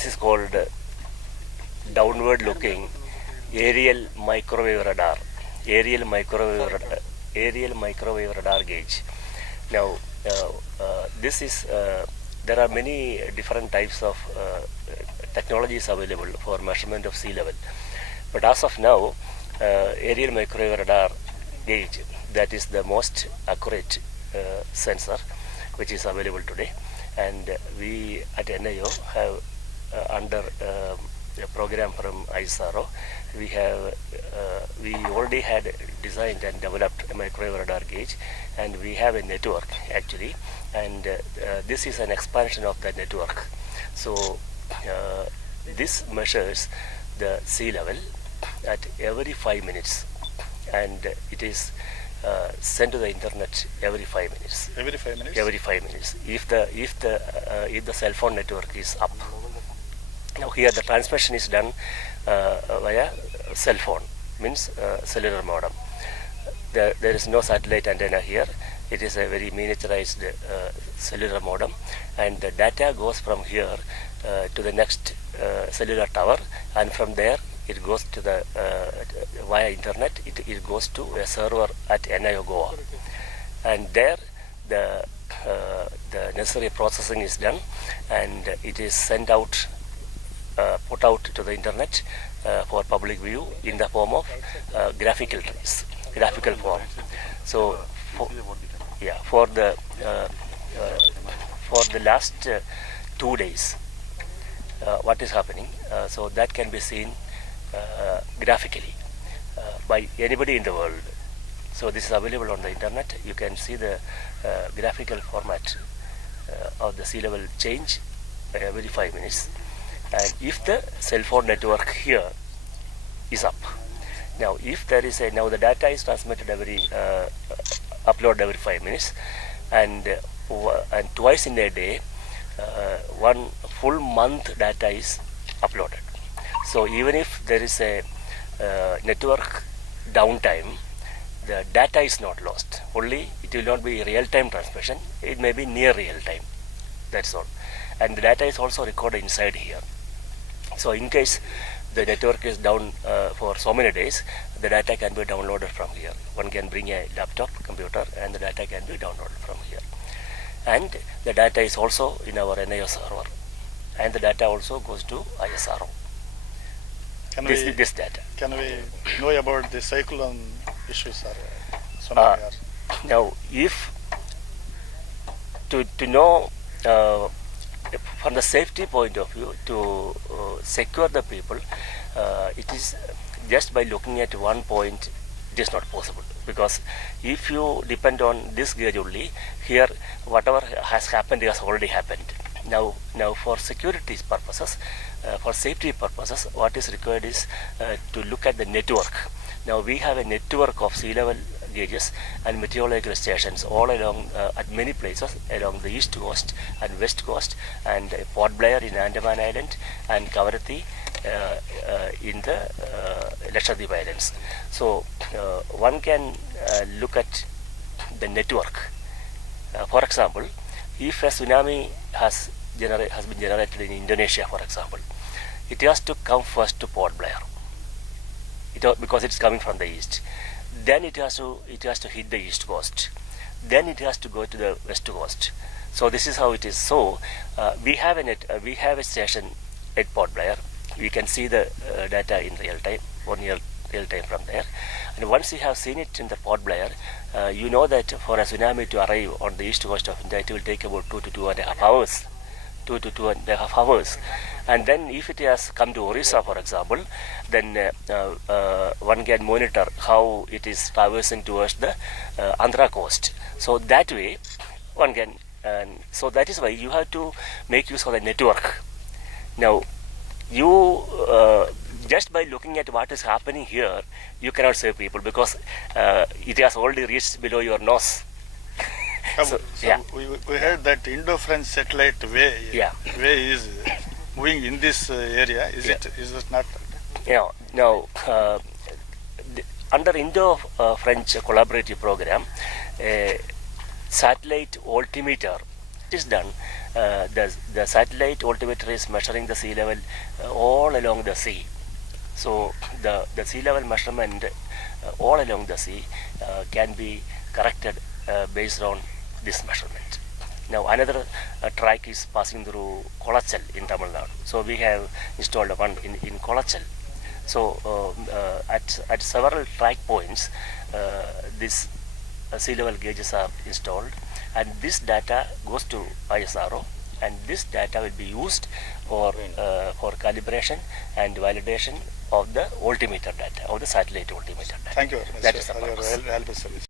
this is called downward looking aerial microwave radar. Aerial microwave radar gauge. Now, this is there are many different types of technologies available for measurement of sea level, but as of now, aerial microwave radar gauge, that is the most accurate sensor which is available today, and we at NIO have under a program from ISRO, we already had designed and developed a microwave radar gauge, and we have a network actually, and this is an expansion of that network. So this measures the sea level at every 5 minutes, and it is sent to the internet every 5 minutes. Every 5 minutes. Every 5 minutes. If the cell phone network is up. Now here the transmission is done via cell phone, means cellular modem. There is no satellite antenna here. It is a very miniaturized cellular modem, and the data goes from here to the next cellular tower, and from there it goes to the via internet. It goes to a server at NIO Goa, and there the necessary processing is done, and it is sent out. Put out to the internet for public view in the form of graphical form. So, for the last 2 days, what is happening? So that can be seen graphically by anybody in the world. So this is available on the internet. You can see the graphical format of the sea level change every 5 minutes. And if the cell phone network here is up, now if there is now the data is transmitted upload every 5 minutes, and twice in a day, one full month data is uploaded. So even if there is a network downtime, the data is not lost. Only it will not be real-time transmission. It may be near real-time. That's all. And the data is also recorded inside here. So in case the network is down for so many days, the data can be downloaded from here. One can bring a laptop computer and the data can be downloaded from here. And the data is also in our NIO server. And the data also goes to ISRO. This data. Can we know about the cyclone issues or tsunami? Now, if to know from the safety point of view, to secure the people, it is just by looking at one point, it is not possible. Because if you depend on this gauge only, here whatever has happened has already happened. Now for security purposes, for safety purposes, what is required is to look at the network. Now we have a network of sea level gauges and meteorological stations all along at many places along the east coast and west coast, and Port Blair in Andaman Island and Kavaratti in the Lakshadweep Islands. So one can look at the network. For example, if a tsunami has been generated in Indonesia, for example, it has to come first to Port Blair, because it's coming from the east. Then it has to hit the east coast. Then it has to go to the west coast. So this is how it is. So we have a station at Port Blair. We can see the data in real time, real time from there. And once you have seen it in the Port Blair, you know that for a tsunami to arrive on the east coast of India, it will take about 2 to 2.5 hours. 2 to 2.5 hours. And then if it has come to Orissa, for example, then one can monitor how it is traversing towards the Andhra coast. So that way one can, so that is why you have to make use of the network. Now you just by looking at what is happening here, you cannot save people, because it has already reached below your nose. We heard that Indo-French satellite way is moving in this area. Is it not? Yeah. Now, under Indo-French collaborative program, satellite altimeter is done the satellite altimeter is measuring the sea level all along the sea. So the sea level measurement all along the sea can be corrected based on this measurement. Now another track is passing through Kolachal in Tamil Nadu. So we have installed one in Kolachal. So at several track points, this sea level gauges are installed, and this data goes to ISRO, and this data will be used for calibration and validation of the altimeter data, of the satellite altimeter data. Thank you very much That sir, is the for your purpose. valuable service.